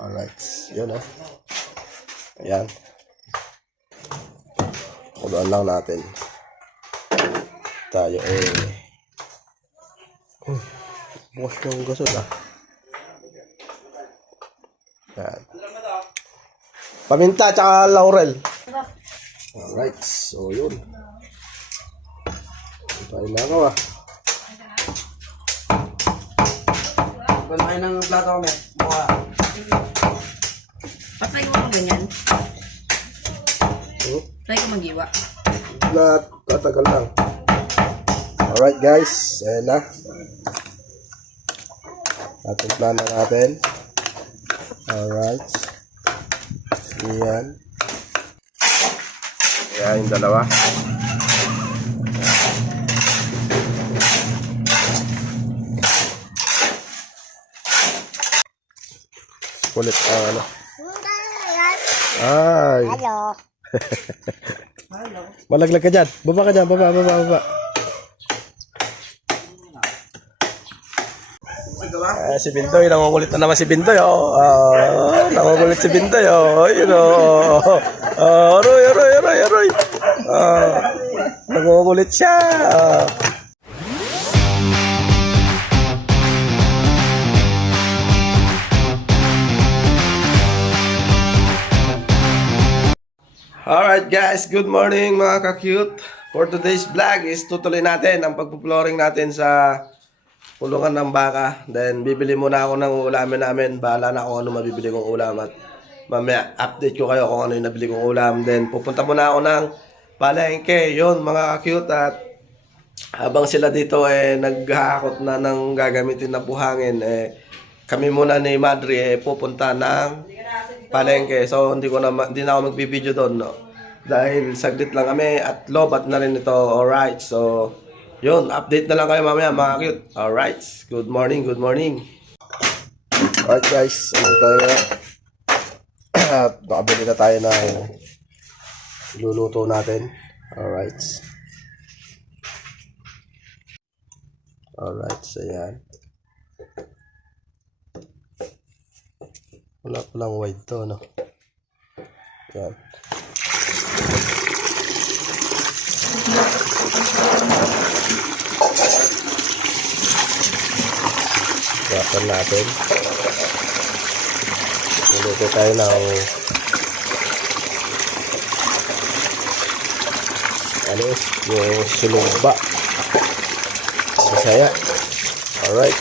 Alright. Yun o. Ayan. Kuluan lang natin. Tayo bukas yung gasol Ayan. Paminta tsaka laurel. Alright. So yun. Tayo na ako Kumain ng plato kami. Mukha. Patay mo ka ganyan? Patay ko magiwa. Tatagal lang. Alright guys. Ayan na. Natimplan na natin. Alright. Ayan. Ayan yung dalawa. Kulit ang ano. Ay. Hello. Malaglag ka dyan. Baba ka dyan. Baba. Si Bindoy. Nangungulit na naman si Bindoy. Nangungulit si Bindoy. Yun o. Aroy. Nangungulit siya. Alright guys, good morning mga ka-cute. For today's vlog is tutuloy natin ang pagpo-flooring natin sa kulungan ng baka. Then bibili muna ako ng ulamin namin. Bahala na ako ano mabibili kong ulam at mamaya update ko kayo kung ano yung nabili kong ulam. Then pupunta muna ako ng palengke. Yun mga ka-cute, at habang sila dito naghahakot na ng gagamitin na buhangin, kami muna ni Madre pupunta ng palengke. So hindi na ako magbibideo doon, no? Dahil saglit lang kami at lobat na rin ito. Alright, so yun, update na lang kayo mamaya mga cute. Alright, good morning. Alright guys, ano tayo nakabili na tayo ng luluto natin. Alright, so yan. Wala palang wide to, no? Yan. Gapan natin. Niluto tayo ng yung silumba. Bisaya. Alright.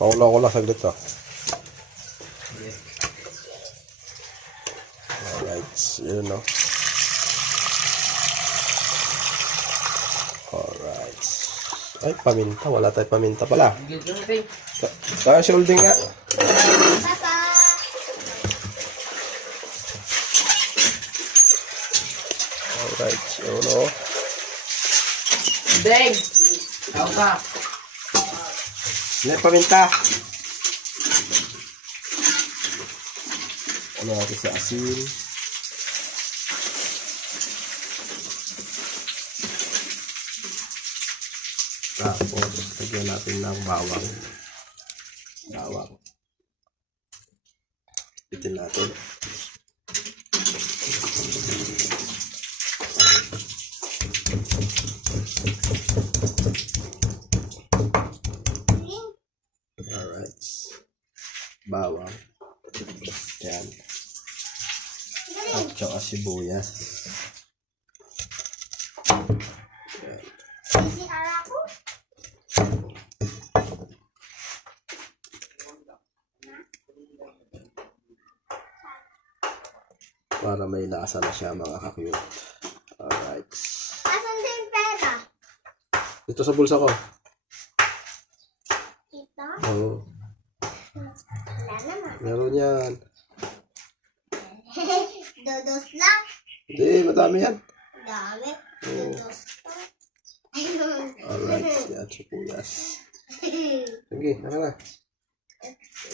Pakulo ko lang saglit to. Alright, yun no. Alright. Ay, paminta. Wala tayong paminta pala. Kaya shielding nga. Alright, yun no. Deng! Tawag ka. Hindi, paminta. Ano natin sa asin. Tapos, lagyan natin ng bawang. Pitin natin. Alright. Bawang. Yan. At saka sibuyas. Yan. Para may lasa na siya mga ka-cute. Alright. Asan din pera? Dito sa bulsa ko. Ito? Oo. Wala naman. Meron yan. Dodos lang. Hindi, madami yan. Dami. Oo. Dodos lang. Alright. Ayan, sibuyas. Sige, naka na.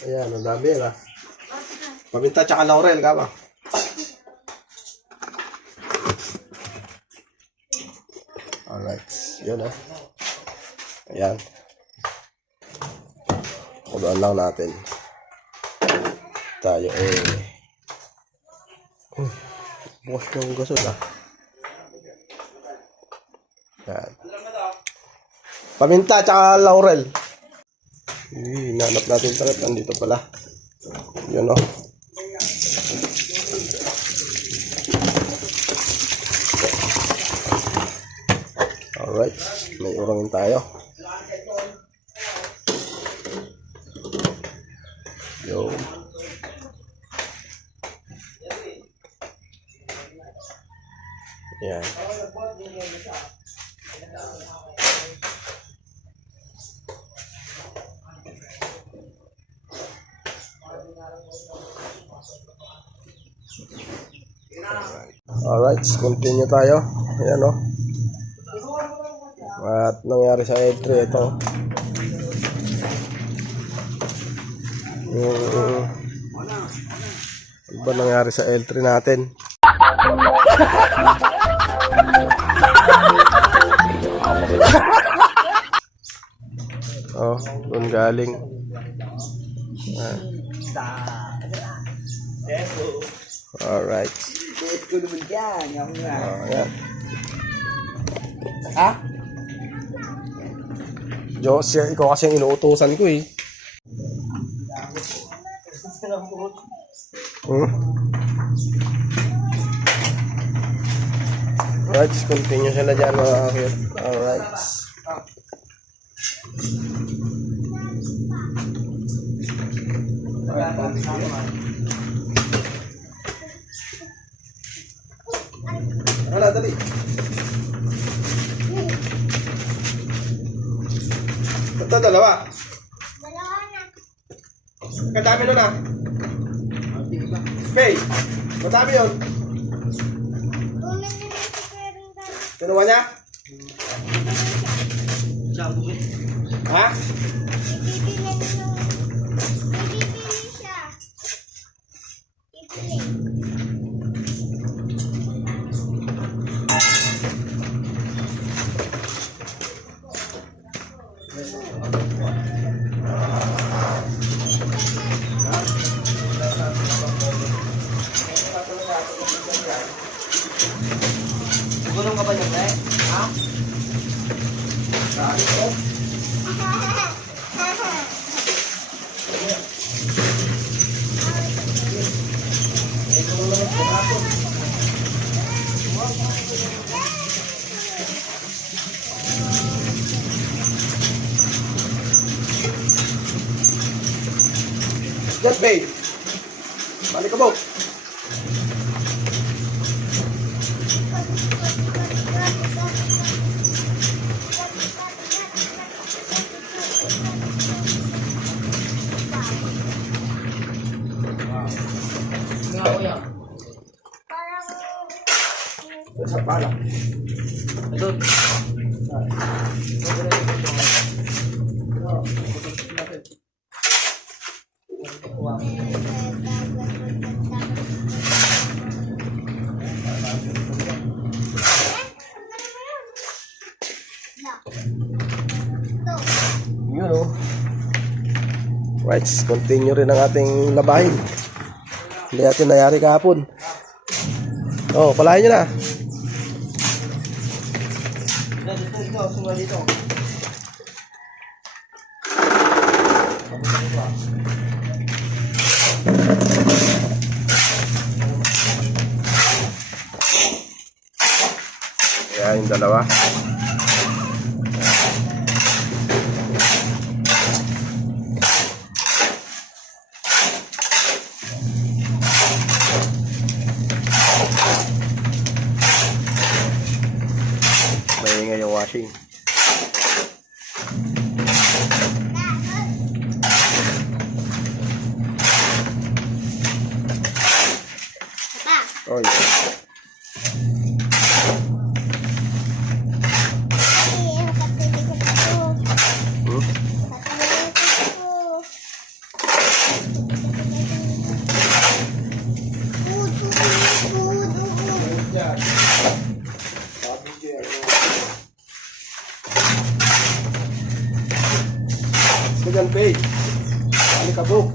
Ayan, ang dami yan, paminta tsaka laurel, kama. Alright, yun Ayan. Kulaan lang natin. Tayo bukas yung gasol Yan. Paminta tsaka laurel. Hinanap natin sa rep. Nandito pala. Yun Alright. May urangin tayo. Yo. Yan. Alright, continue tayo. Ayan At nangyari sa L3 ito. Ano ba nangyari sa L3 natin? Doon galing. Alright. Ayan. Ha? Jose, ikaw kasi yung inuutusan ko Alright, continue sila dyan mga cute. Alright. Wala, dali. Ito, dalawa. Dalawa na. Kadami nun Hey, madami yun. Bumili na si Karen dalawa. Kinuha niya? Ha? Bibili siya. Bibili. Gulong ka ba niya, pre? Ha? Just babe. Balik ka mo. Sa pala. Doon. Yun Right, continue rin ang ating labahin. Hindi natin nangyari kahapon. Palahin nyo na. Dito, sunod dito. Ayan yung dalawa. Maingay yung washing. Oh, yeah. Ay, kapatid ko na to. Ito dyan, Paige. Alikabok.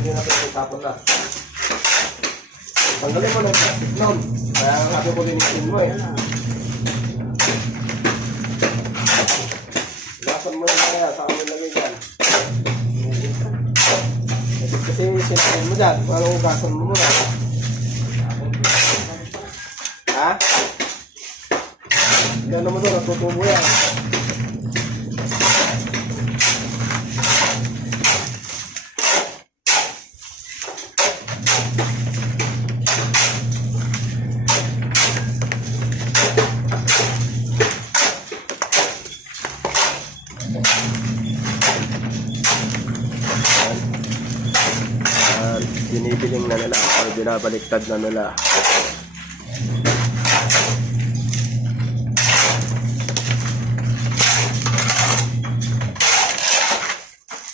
Hindi na pwede tapon na. Tanggalin mo na yung plastic nun. Kaya sabi ko linisin mo eh. Gasan mo yung kaya, saka mo lagay dyan. Kasi sinasin mo dyan, paano gasan mo muna. Ha? Yan naman doon, natutubo yan. Binibiling na nila o binabaliktad na nila.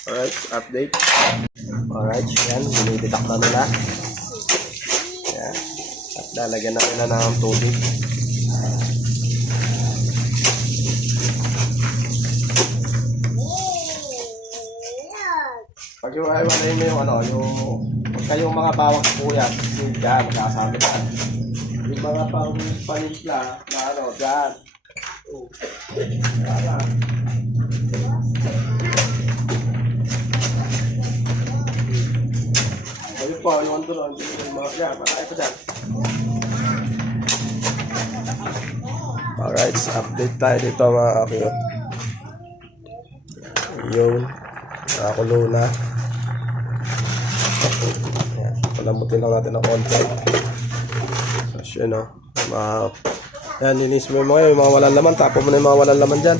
Alright, update. Alright, yan, binibitak na nila. Yan. At lalagyan na nila ng tubig. Pag iwalay mo yung ano, yung pag kayong mga bawang kuya, dyan, magkasama dyan. Yung mga panisla, na ano, dyan. Kaya. Ayun po, yung doon, yung mga yan, marami pa dyan. Alright, update tayo dito mga kakiyot. Yun, nakakulo na. Palambutin lang natin ng konti. Tapos yun o. Yan, linis mo yung mga walang laman. Tapo mo na yung mga walang laman dyan.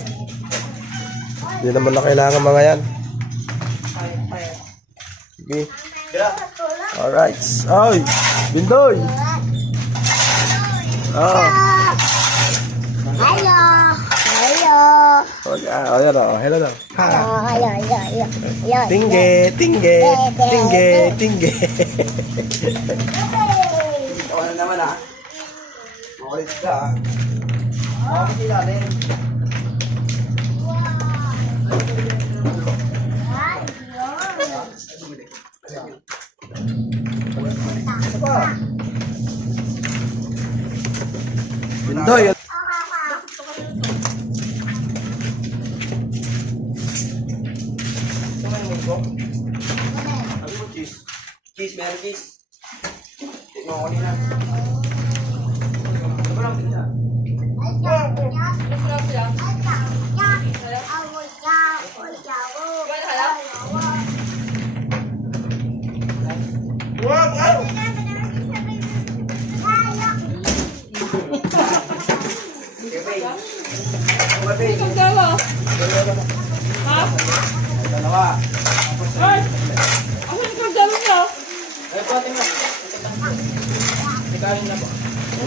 Hindi naman na kailangan mga yan. Sige. Alright. Ay! Bindoy! Oh. Hello! Hello! Okay, ayan o. Hello daw. Hello! Hello! Tingge! Tingge! Tingge! Tingge! Ikaw na naman ah. Makulit ka ah. Okay, ilalim. Isa pa. Bindoy! Sabi mo cheese. Cheese, meron cheese. Tignan ko kanina. Ano ba lang pinsa? Dalawa. Ay, pati mo. Ikalim na po.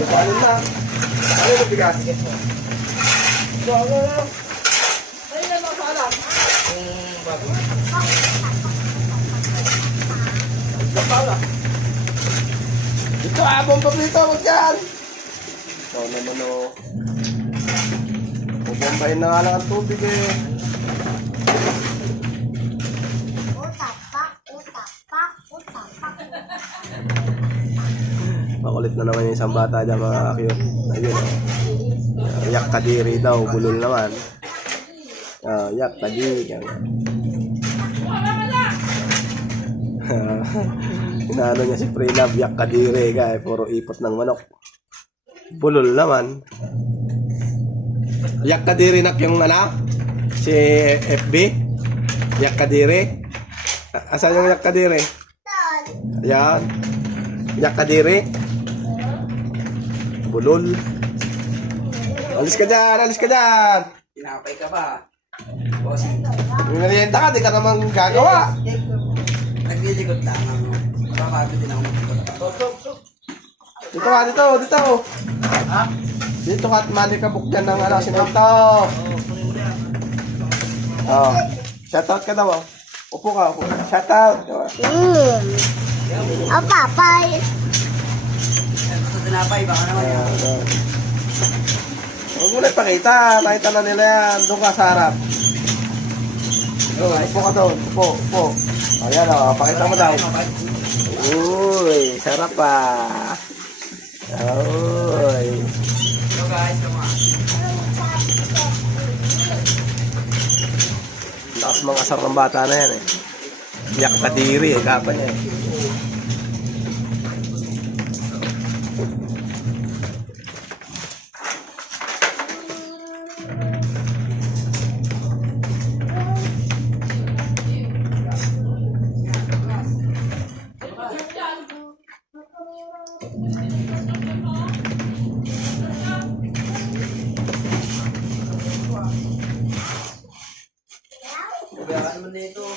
Ikalim na. Ano yung bigas? Ito abong paprito mo dyan. Ito naman o. Bubombahin na nga lang ang tubig eh. na naman yung isang bata dyan mga cute. Ayun o. Yak kadiri daw, bulol naman. Yak kadiri. Inaano niya si Prelab, yak kadiri kaya puro ipot ng manok. Bulol naman. Yak kadiri nak yung anak? Si FB? Yak kadiri? Asan yung yak kadiri? Ayan. Yak kadiri? Bulol. Alis ka dyan, alis ka dyan. Tinapay ka ba? Bossing. Merienda ka, di ka naman gagawa. Naglilikot lang ako. Papagod din ako maglikot. Dito ka, dito. Ha? Dito ka at malikabok dyan ng simento. Oh, shoutout ka daw. Upo ka, upo. Shoutout. Papay. Sa tinapay, baka naman yun. Huwag mo na ipakita. Nakita na nila yan. Doon ka sa harap. Upo ka doon. Upo. Ayan o, pakita mo daw. Uy, sarap pa. Uy. So guys, come on. Lakas mga asar ng bata na yan eh. Yak kadiri eh, kapa niya eh. Kaya ka naman dito.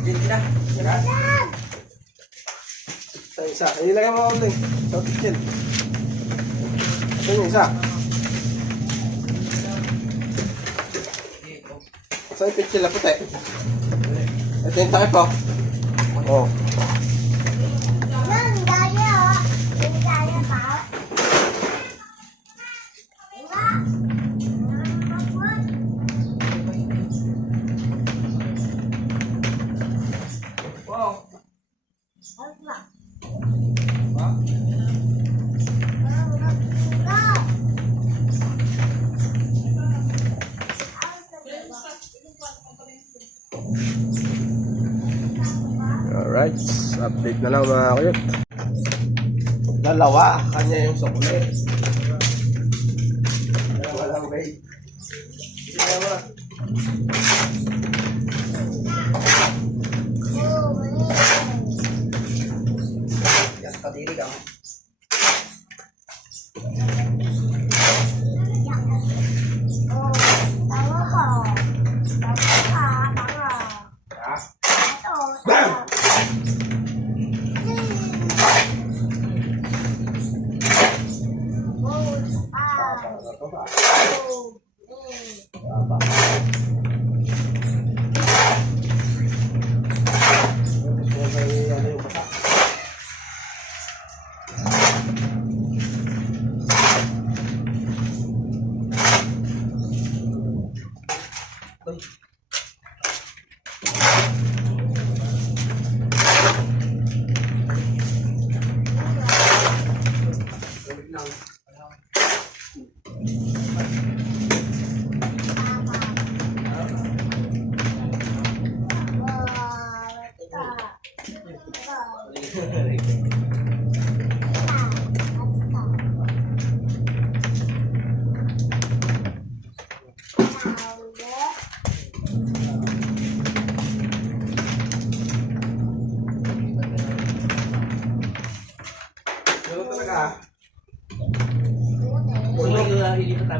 Hindi na. Isa. Ilagay mo ulit. Ito, kitchen. Ito yung isa. Ito yung kitchen na puti. Ito yung takip po. Oh. Wow. Alright, update na lang mga kuyot. Dalawa, kanya yung sukli. Dalawa lang, wait. Dalawa. Yan, kadiri ka.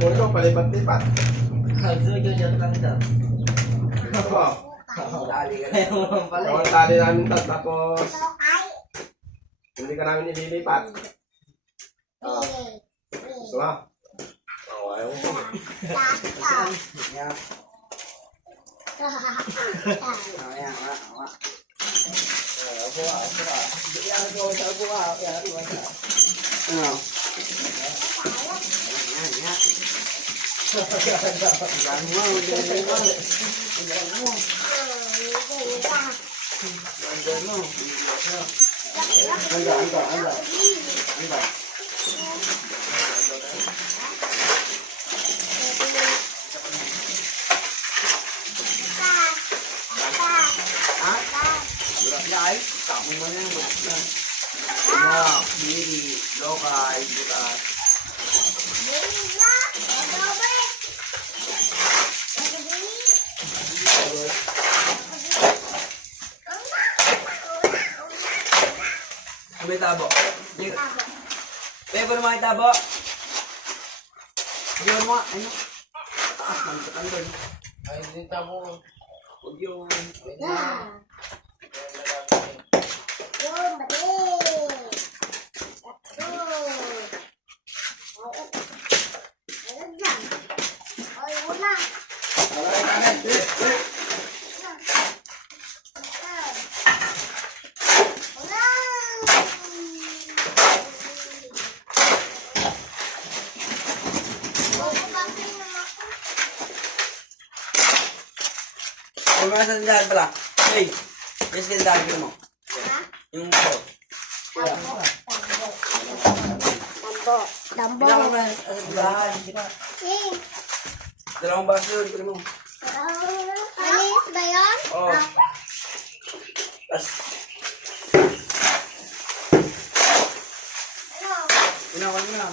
Puno, palipat-lipat. Ako. Dali ka na naman pala. Kawal tali namin to, tapos hindi ka namin ililipat. Gusto mo? Okay. Ayaw ko. Yan. Ayan, awa. Upo ka. Yan ko sa upo ka. Yan ko sa. Ano? Yan. Yan mo. Anda. Ay, kamu mana yang bukan? Nah, ini lokal bukan. May tabo. Pwede mo may tabo. Hindi mo ano? Mantan. Ay, hindi tabo. Huwag yung Kumasa sa dyan pala. Hey, yes din dahil mo. Yung ito. Dambo. Pinaka mo yan. Lahat. Dalawang baso yun. Pwede mo. Alis ba yun? Oo. Tas. Pinawan mo na.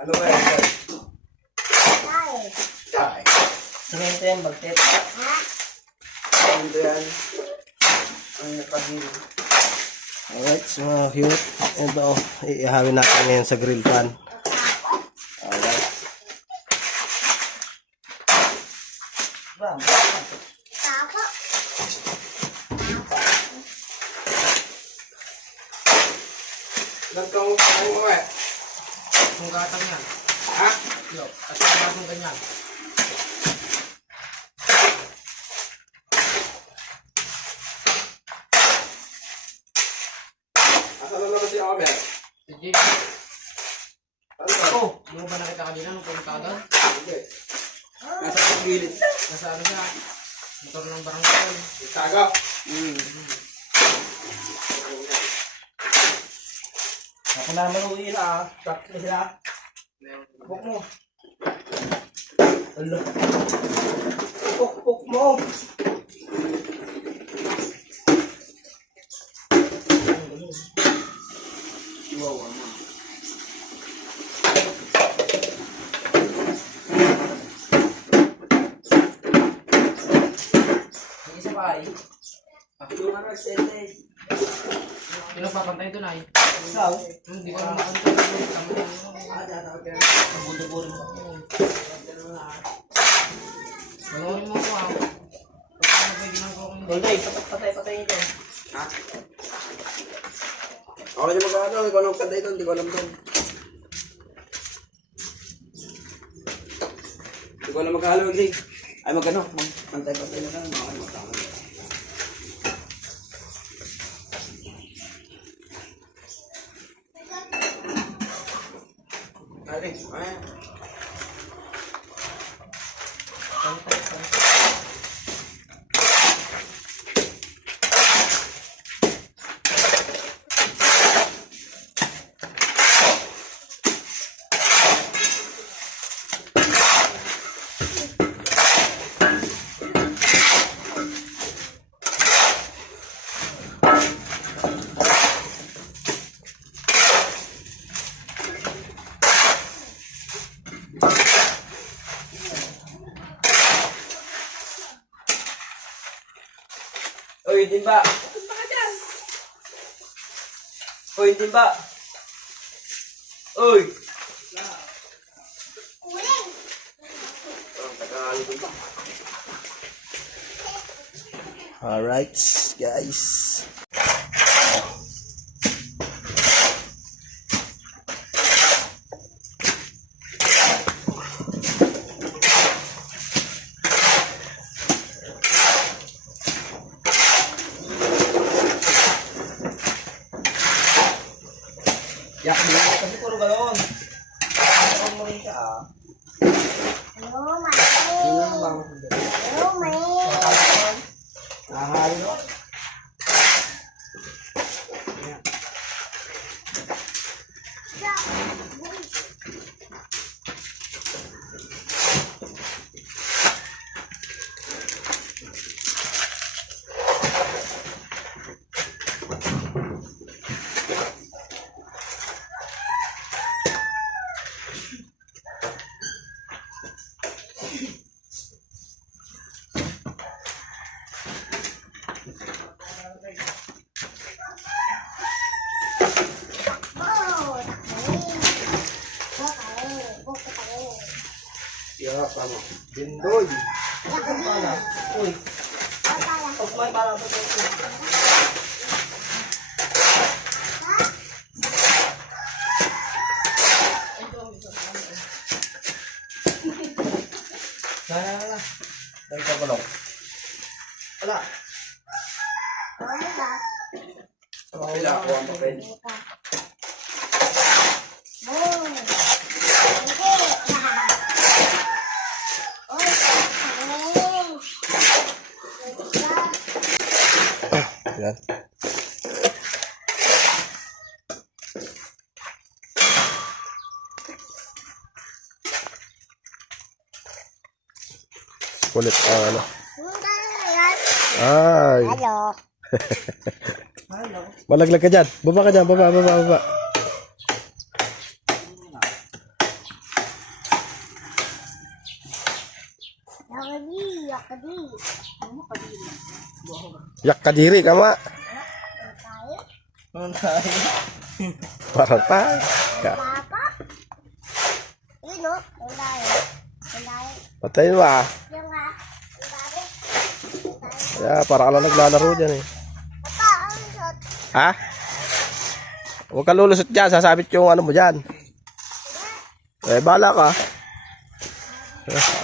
Ano ba yan? Tay. Semento yan, bagtet. Ano yan? Ang nakahilo. Alright, so mga cute. Ito, iihawin natin ngayon sa grill pan. Alright. Tapo. Ilang taong tayo mo eh? Kung gatang yan. Ha? Yo, at saka kung ganyan. Asa na naman si Amer? Si JP. Ano ba? Oh, di mo ba nakita kanina nung pumunta ka doon? Hindi. Nasa pagbilit. Nasa ano siya? Motor ng barangay. Taga. Ako naman uwi na ah. Tatlo sila. Buk mo. Ano? Puk mo. Wow, ama. Yung isa pa ay. Yung ano, sentence. Sino papantay doon ay? Ikaw? Hindi ko naman makanta. Tama na. Buto-buto mo. Panoorin mo ako ah. Ano ba yung ginagawa ko hindi? Golday, patay ito. Ha? Ako na mag-ano, ikaw nang patay ito, hindi ko alam doon. Hindi ko alam mag-halo, Greg. Ay, mag-ano, pantay-pantay na lang, mga tama. Ay, ay. Uy, timba. Uy, timba. Uy. Kuling. Teka. Alright, guys. Yak mo kasi puro galon. Galon mo rin siya ah. Hello, Yun lang Mami. bang Hello, Mami. nakahalo no? Yak ano? Dindoy. Pala. Uy. Pag may pala ba ito? Na. Dahil ka balong. Wala. Wala ako ang papel. Yan. Kulit ang ano. Ay. Hello. Malaglag ka dyan. Baba ka dyan. Baba. Yak kadiri ka ma. Ano tayo? Parang pa. Ya. Papa? Yun o. Yung layo. Yung layo. Patayin mo ah. Yung nga. Yung layo. Ya, para ka lang naglalaro dyan eh. Papa, ang shot. Ha? Huwag ka lulusot dyan. Sasabit yung ano mo dyan. Eh, bala ka.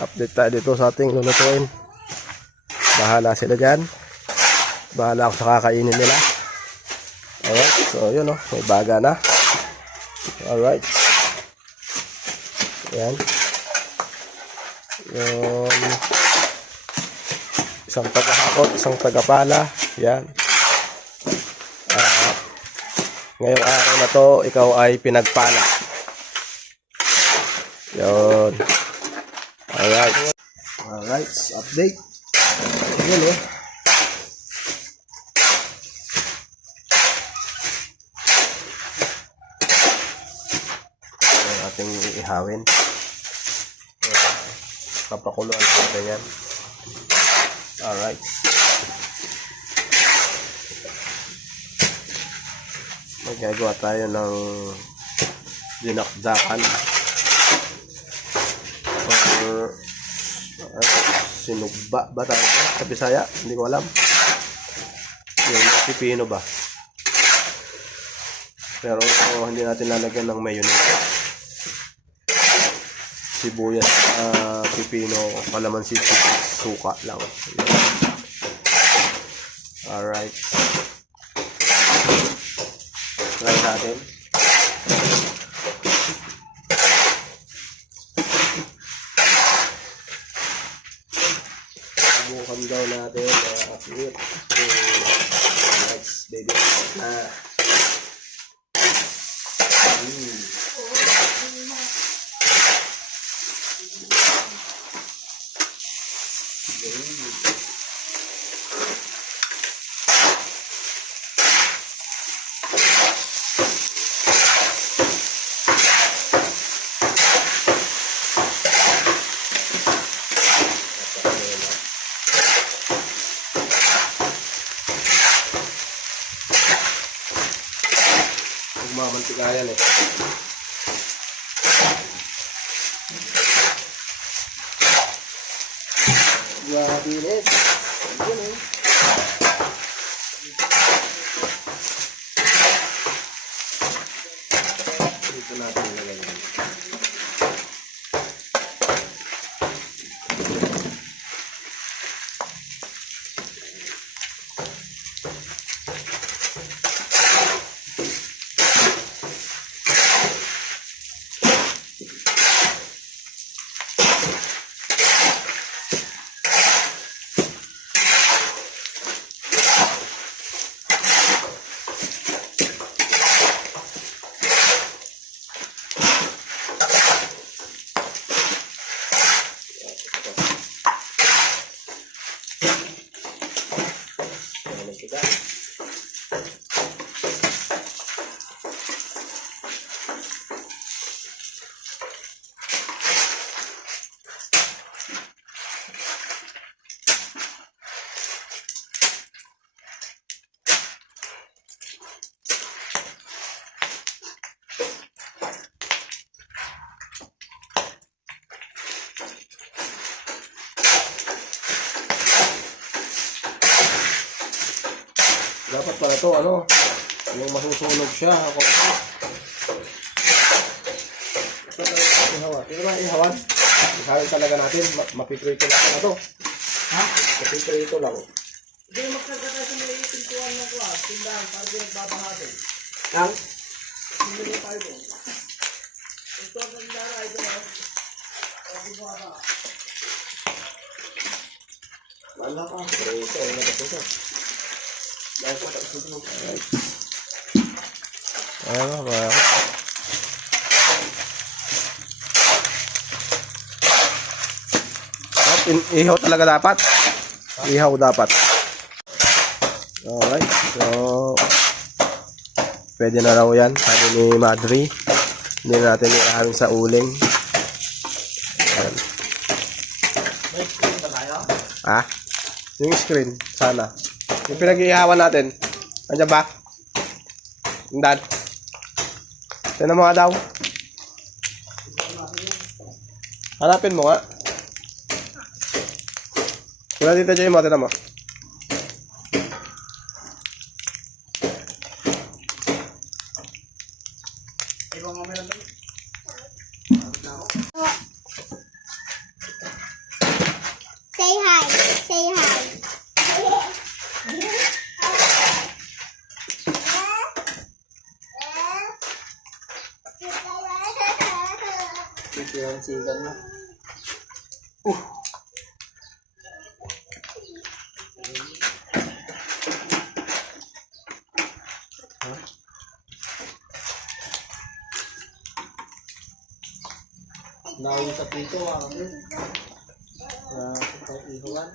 Update tayo dito sa ating lulutuin. Bahala sila dyan. Bahala ako sa kakainin nila. Alright, so yun o. May baga na. Alright. Yan. Yung isang tagahakot, isang tagapala. Yan. Ngayong araw na to, ikaw ay pinagpala. Yun. Alright. Alright, update. Yun o. Ating ihawin. Papakuluan natin yan. Alright. Magagawa tayo ng dinakdakan or sinugba ba tayo sa Bisaya? Hindi ko alam. Yung pipino ba? Pero hindi natin lalagyan ng mayonnaise. Sibuyas, pipino, kalamansi, suka lang. Alright. Try natin. Subukan daw natin. Nice, baby. Magmamantikayan eh. Mabilis. Yun eh. Dito natin ilagay yan. Dapat pala to, ano, yung masusunog siya. Ako. Ito talaga ihawan. Ito ba ihawan? Ihawin talaga natin. Mapiprito lang na to. Ha? Mapiprito lang. Hindi mo magkagata sa may pintuan mo ko ah. Tindahan, para di nagbabahatin. Ang? Hindi mo tayo doon. Ito ang tindahan, ito ah. Hindi mo ba? Wala pa. Prito. Wala pa ito. Dahil po tapos ito. Ano ba? Ihaw talaga dapat. Ihaw dapat. Alright. So, pwede na raw yan. Sabi ni Madri. Hindi na natin ihawin sa uling. Ayan. May screen ba tayo? Ah? Yung screen. Sana. Yung pinag-iihawan natin. Nandiyan ba? Dad. Tignan mo nga daw. Hanapin mo nga. Wala dito dyan mo. Tignan mo. Ibang mo meron doon? Say hi. Say hi. Ito yung sigan mo. Nausap dito ah. Sa ihawan.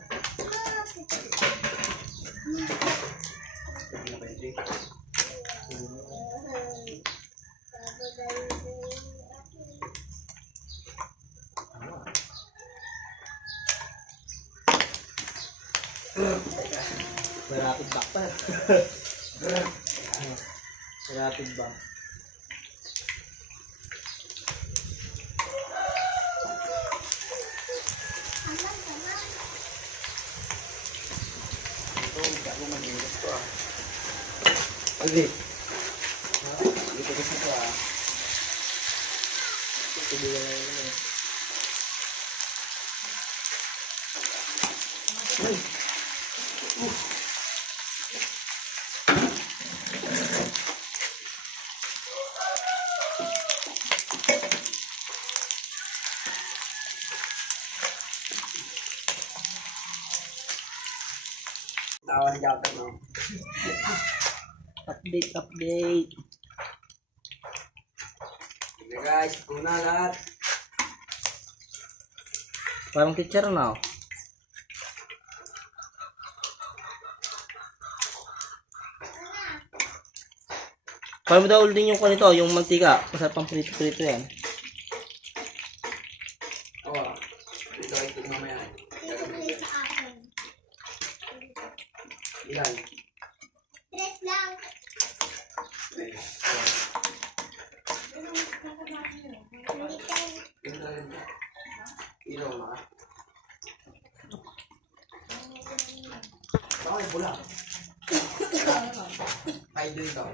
Rapid back pa. Rapid back. Hindi. Dito kasi ito ah. Ito din lang yun eh. Tawa si Japan no? Update. Okay guys, una lahat. Parang teacher na. Parang mo daw din yung kanito, yung mantika. Masarap pang prito-prito yan. Oo. Ito ay ito mamaya. Dito tuloy sa akin. Ilan? 3 lang. Ilaw na. pula. Ay, doon daw.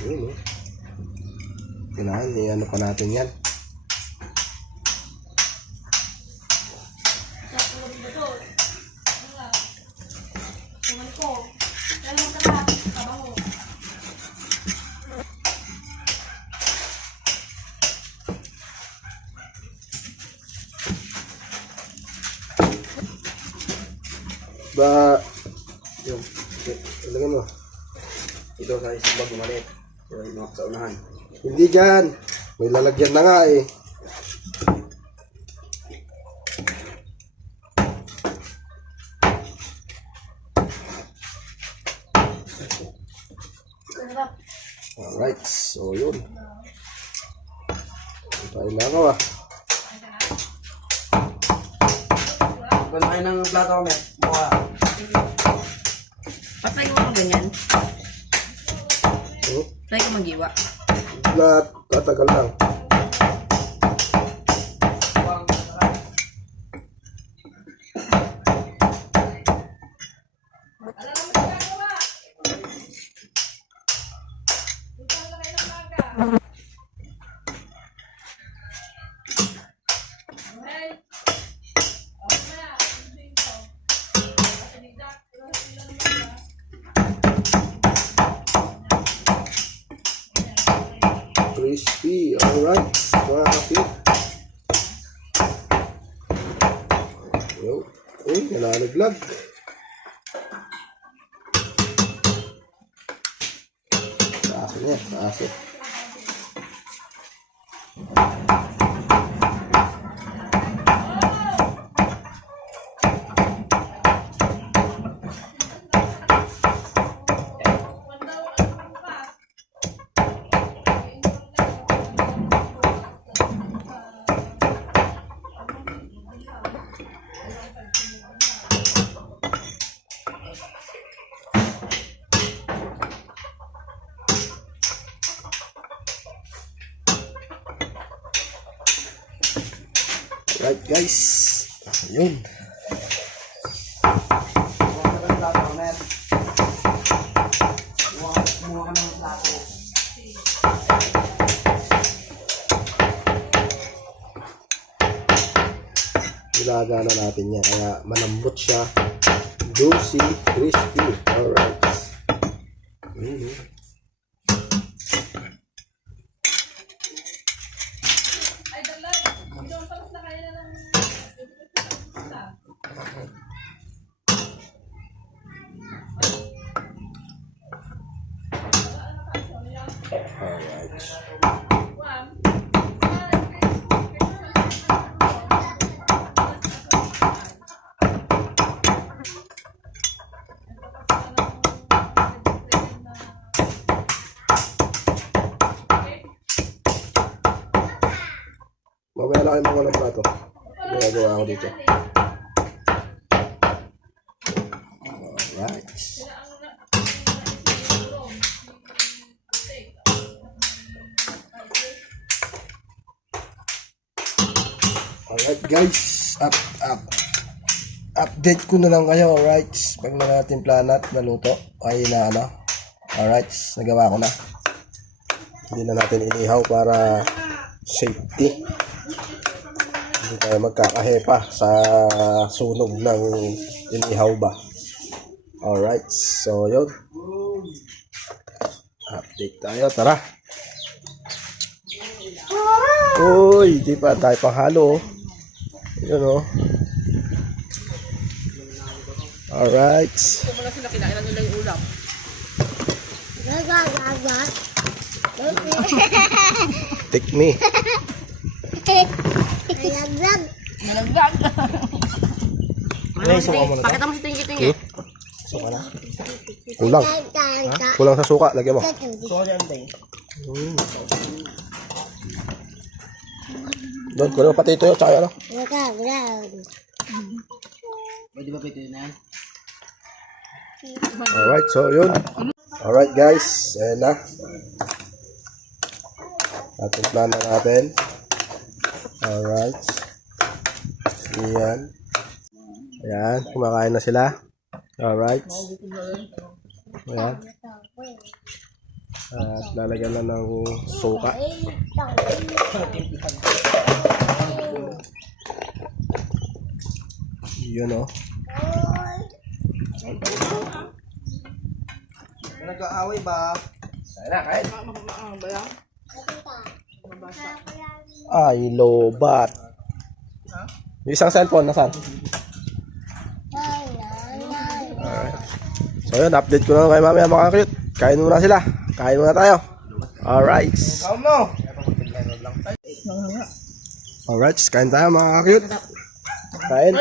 Yun, oh. Kailangan, i-ano pa natin yan. Ba, yung, ilagay mo. Ito sa isang bag maliit. So, ino sa unahan. Hindi dyan. May lalagyan na nga eh. Alright, so yun. Tayo na ako ah. Kung kayo ng plato kami, mukha. Patay mo ka ganyan. Hmm? Patay ka magiwa. Lahat, tatagal lang. Crispy, alright. Mga kapit. Yo. Uy, nalalaglag. Taas niya, taas eh. Right guys, yun. Mukha ka ng plato, Mer. Mukha ka ng plato. Ilagana natin yan, kaya malambot siya. Juicy, crispy. Alright. Alright. Mamaya lang kayo mga ng plato. Ginagawa ko dito. Alright. Alright guys, update ko na lang kayo, alright. Pag na natin planat, naluto, ay na ano. Alright, nagawa ko na. Hindi na natin inihaw para safety. Hindi tayo magkakahepa sa sunog ng inihaw ba. Alright, so yun. Update tayo, tara. Uy, di pa tayo panghalo. Yun o. Alright. Kung wala sila, kinailan nila yung ulam. Take me. Nalaglag. Nalaglag. Ay, suka mo na to. Pakita mo si Tingi-Tingi. Suka na. Kulang. Ha? Kulang sa suka. Lagyan mo. Doon, kulang pati ito yun. Tsaka ano. Pwede ba pwede na yan? Alright, so yun. Alright guys, ayan na. Natimpla na natin. Alright. Ayan. Ayan, kumakain na sila. Alright. Ayan. At lalagyan na ng suka. Yun o. Nag-aaway ba? Ayan na, kain. Balang. Ay, lobat. Yung isang cellphone, nasaan? Alright. So yun, update ko na kayo mamaya mga cute. Kain muna sila. Kain muna tayo. Alright. Kaum no? Alright, kain tayo mga cute. Kain.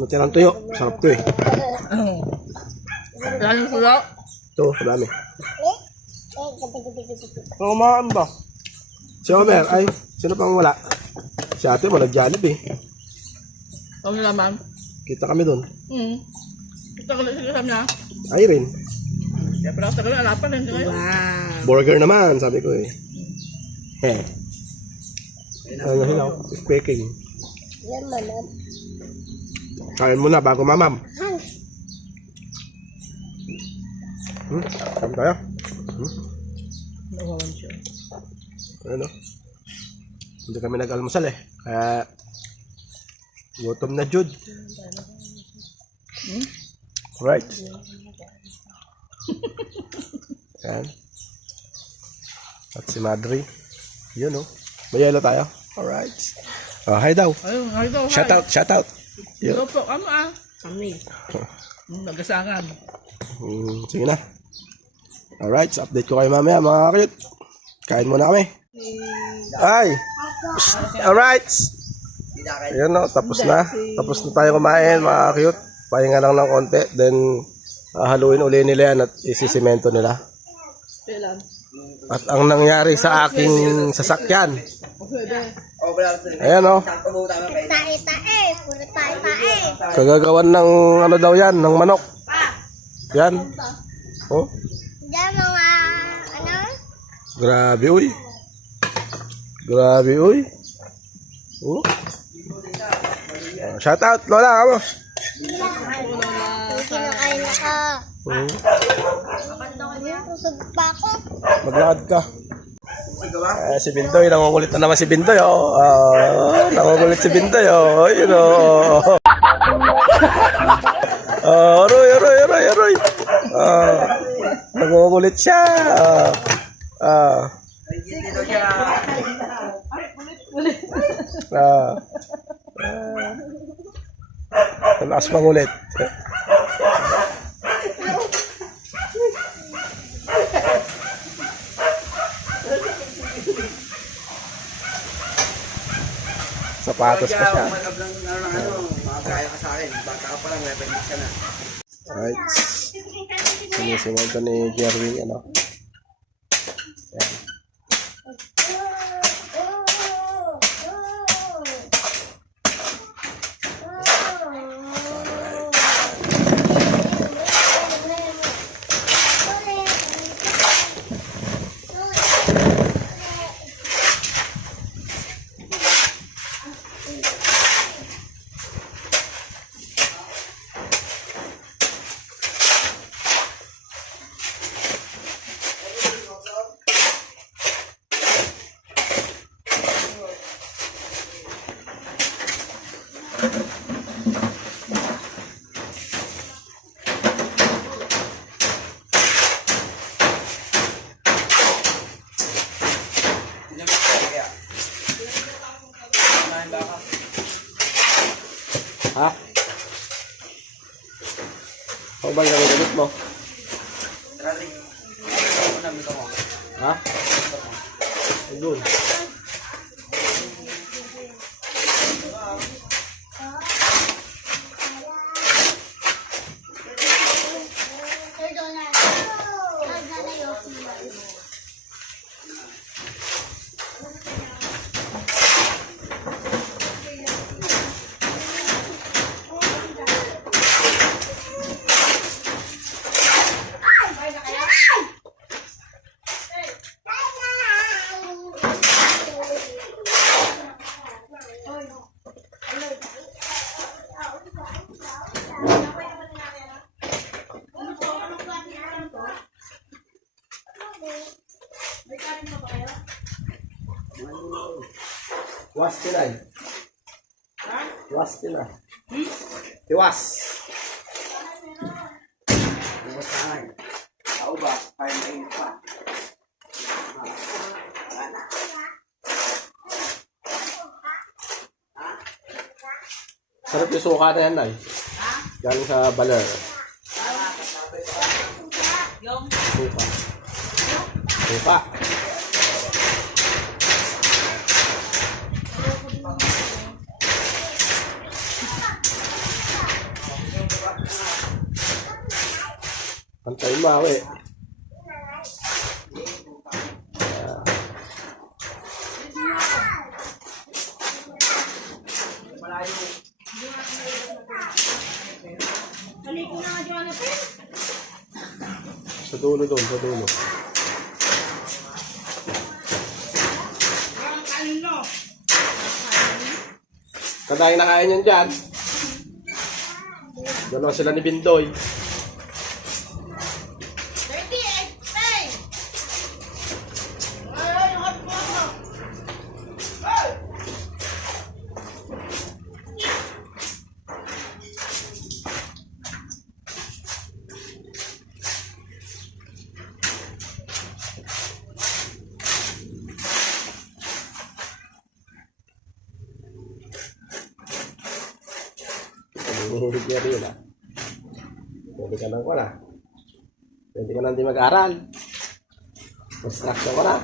Natirang tuyo. Sarap to eh. Lalong sulo. Ito, madami. Kumain ba? Si Homer, ay, sino pang wala? Si ate mo, nag-janib eh. Ang laman. Kita kami dun. Ito ko lang sila niya. Ay rin. Kaya pala sa tagal alapan din kayo. Burger naman, sabi ko eh. Ano hilaw? Speaking. Kain muna bago mamam. Kain tayo. Nawawan siya. Ano? Hindi kami nag-almusal eh. Kaya gutom na Jude. Right. Yan. At si Madri. Yun oh. May yellow tayo. Alright. Oh, hi daw. Ayun, ay daw. Shout out, shout out. Yun. Ito po, Kami. Nagasangan. Sige na. Alright, so update ko kayo mamaya mga cute. Kain muna kami. Ay! Alright! Ayan o, tapos na. Tapos na tayo kumain mga cute. Pahinga lang ng konti. Then, haluin uli nila yan at isisimento nila. At ang nangyari sa aking sasakyan. Ayan o. Tae-tae. Puro tae-tae. Kagagawan ng ano daw yan, ng manok. Yan. Oh, Diyan mga, ano? grabe uy. Grabe uy. Oh. Shout out Lola, kamo. Kinakain ako. Kusog pa ako. Maglakad ka. Si Bindoy, nangungulit na naman si Bindoy, oh. Nangungulit si Bindoy, oh. You know. Aroy, aroy, aroy, aroy. Nangungulit siya. Lakas mangulit. Sapatos pa siya. Makakaya ka sa akin. Bata ka pa lang, may appendix ka na. Alright. Sinisimento ni Jerwin, ano. Ayan. Ha? Ako ba yung gamit mo? Ha? Ayun. Tiwas tinay. Ha? Tiwas tinay. Hmm? Tiwas. Ubus na lang. Ako ba? Kaya mainit pa. Sarap yung suka na yan, Nay. Galing sa baler. Yung Suka. Suka. Pantay mo, awe. Haligo na nga, Jonathan. Sa dulo doon, sa dulo. Ang kanino. Kadaing na kain yan dyan. Dalawa sila ni Bindoy. 38, hey! Ay, yung hot mo. Hey! Hinihilig niya rin ah. Pwede ka nang wala. Pwede ka nang di mag-aral. Construction ko na.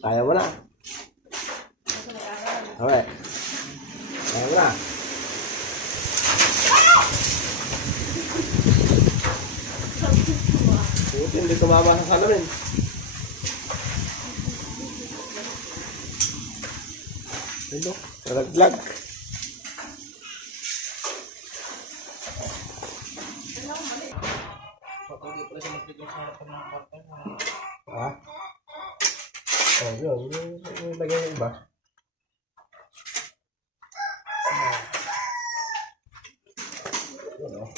Kaya mo na. Okay. Kaya mo na. Buti hindi tumama sa salamin. Hello. Nalaglag. Ha? Oh, yun. Yung lagay yung iba. Yun, oh.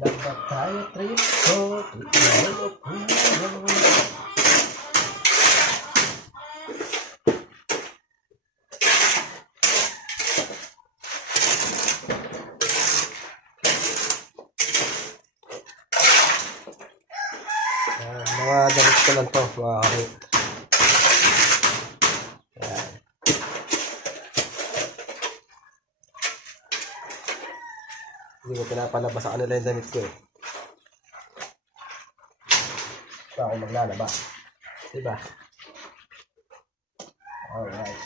Dapat tayo trip ko. Mga damit ko lang to, mga kakit. Ayan. Hindi ko pinapalabas sa kanila yung damit ko eh. Ito ako maglalaba. Diba? Alright.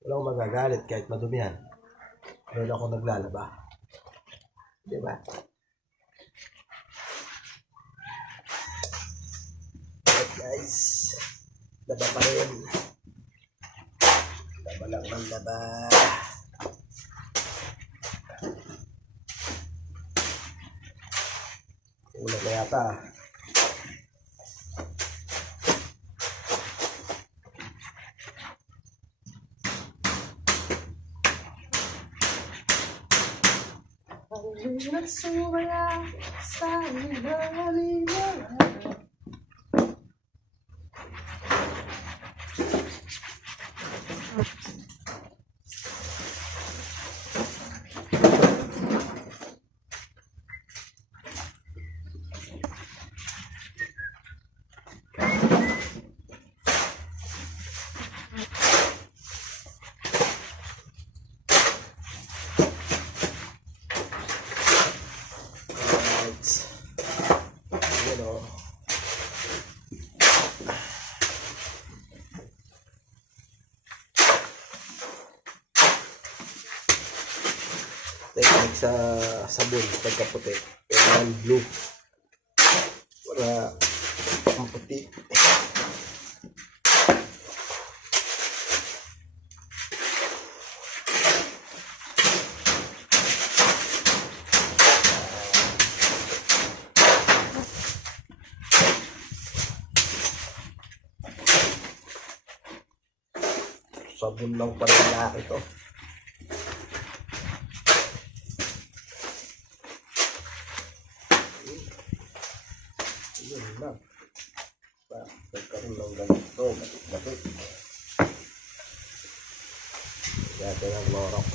Wala akong magagalit kahit madumihan. Pero ako naglalaba. Diba? Guys, laba pa rin. Laba lang ng laba. Ulat na yata. Ang nagsumaya sa ilalim ng technique sa sabon pagkaputi. Kailangan blue para maputi. Sabon lang pala lalaki to. Yun lang. Nagkaroon ng ganito. Batik-batik. Gata ng Clorox.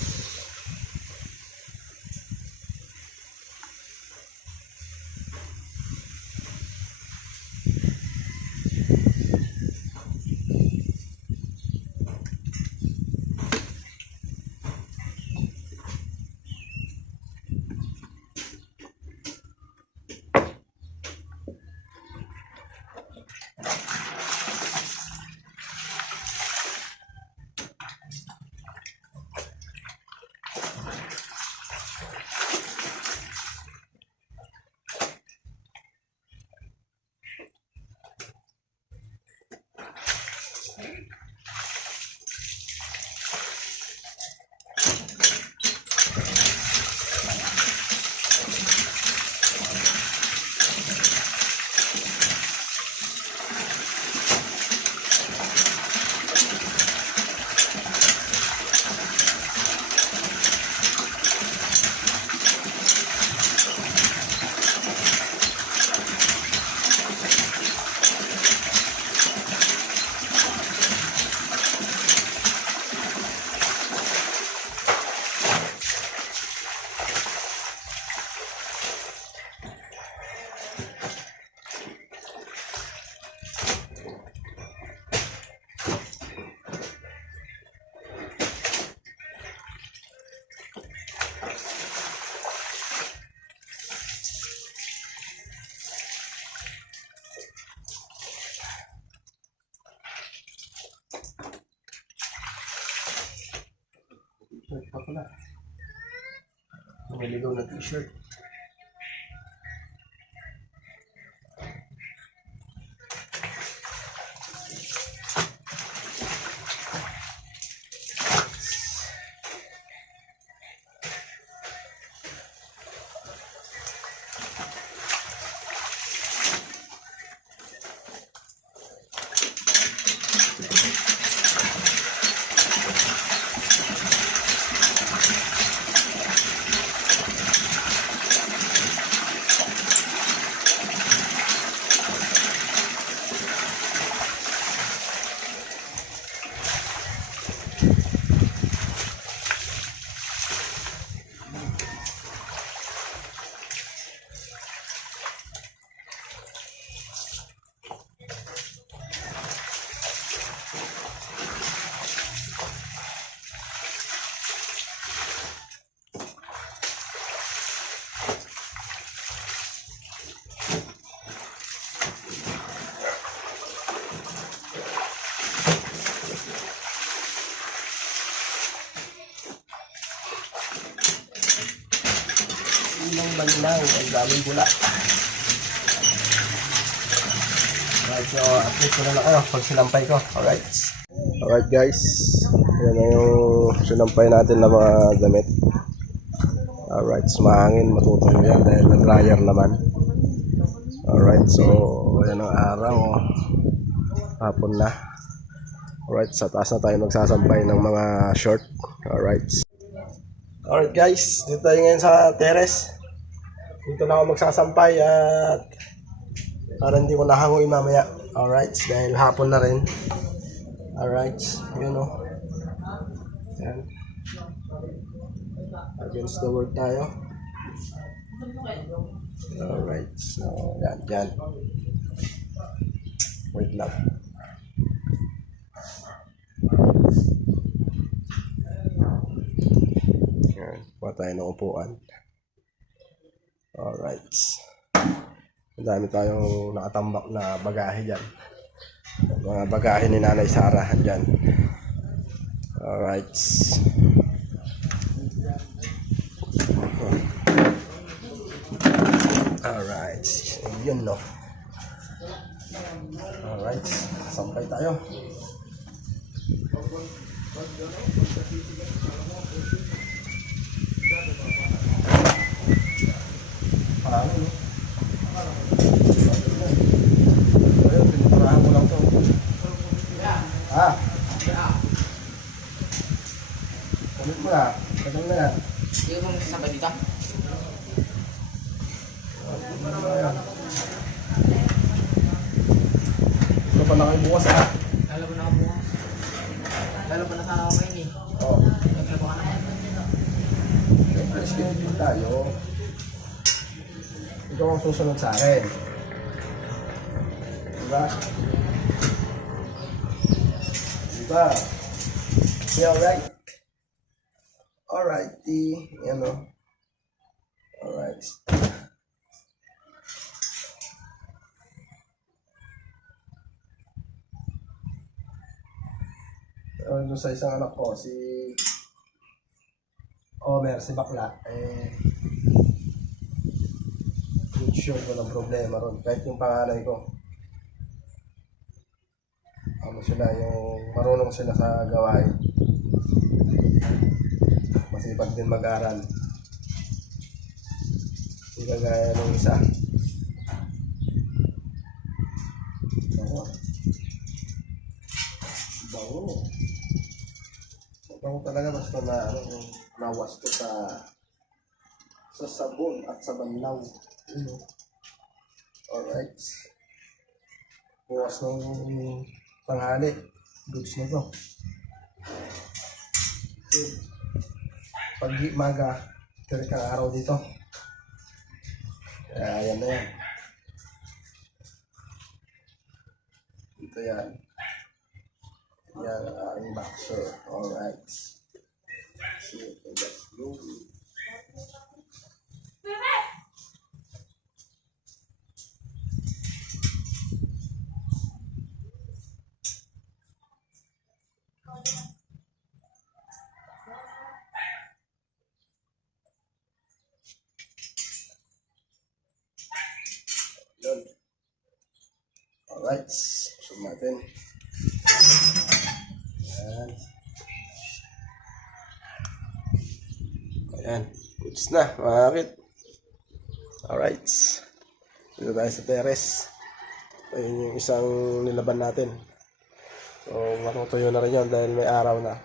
T-shirt pa pala. Naligaw na t-shirt. Ilang malinaw, ang daming bula. Alright, so at least wala na kayo pag sinampay ko. Alright. Alright guys, yan na yung sinampay natin na mga damit. Alright, mahangin, matutuyo yan dahil na-dryer naman. Alright, so yan ang araw. Hapon na. Alright, sa taas na tayo magsasampay ng mga short. Alright. Alright guys, dito tayo ngayon sa terrace. Dito na ako magsasampay at para hindi ko nahangoy mamaya. Alright, dahil hapon na rin. Alright, yun o. Yan. Against the world tayo. Alright, so yan. Wait lang. Yan, kuha tayo ng upuan. Alright. Ang dami tayong nakatambak na bagahe dyan. Mga bagahe ni Nanay Sarah dyan. Alright. Alright. Yun no. Alright. Sampay tayo. Parang no. Ayun, pinuturahan ko lang to. Ah. na. Tagal na yan. Hindi ko mong sabay dito. Ito pa na kayo bukas ha. Lalo ba nakabukas? Lalo ba nasana ako ngayon eh? Oo. Nagkalabaw ka naman. Siyempre, schedule tayo. Ikaw ang susunod sa akin. Diba? Diba? Okay, alright. Alrighty. Yan o. Alright. Doon sa isang anak ko, si Omer, si Bakla, good sure walang problema ron. Kahit yung panganay ko, ano sila, yung marunong sila sa gawain. Masipag din mag-aral. Hindi kagaya ng isa. Bango. Bango. Bango talaga basta na ano, yung nawas ko sa sabon at sa banlaw. Alright. Bukas ng tanghali. Goods na to. Okay. Pag maga, tirik ang araw dito. Kaya yan na yan. Dito yan. Yan ang aking boxer. Alright. See you. Let's go. Yun. Alright. Usog natin. Ayan. Ayan. Goods na, mga kakit. Alright. Dito tayo sa teres. Ayun yung isang nilaban natin. So, matutuyo na rin yan dahil may araw na.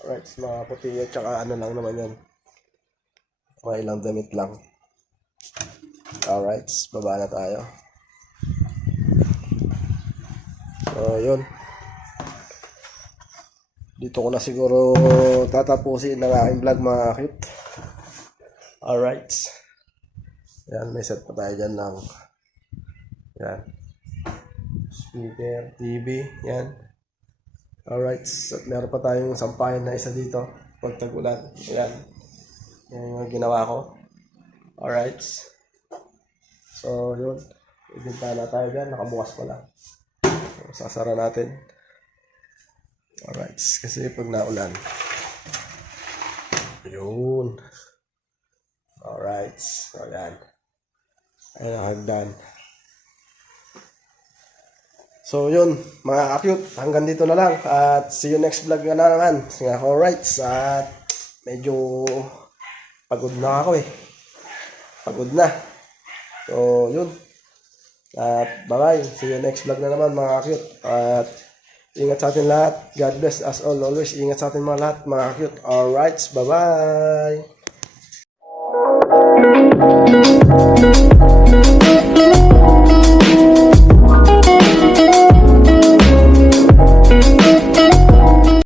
Alright. Mga puti at saka ano lang naman yan. Mga ilang damit lang. Alright. Baba na tayo. So, yun. Dito ko na siguro tatapusin ang aking vlog, mga cute. Alright. Yan, may set pa tayo dyan ng yan. Speaker, TV, yan. Alright. At meron pa tayong sampayan na isa dito. Pag tag-ulan. Yan. Yan yung ginawa ko. Alright. So, yun. Ibinta na tayo dyan. Nakabukas pa lang. So, sasara natin. Alright, kasi pag naulan. Yun. Alright. So, yan. Ayan ang hagdan. So, yun. Mga ka-cute. Hanggang dito na lang. At see you next vlog na naman. Alright. At medyo pagod na ako eh. Pagod na. So, yun. At bye-bye. See you next vlog na naman, mga ka-cute. At ingat sa atin lahat. God bless us all. Always ingat sa atin mga lahat, mga cute. Alright, bye-bye.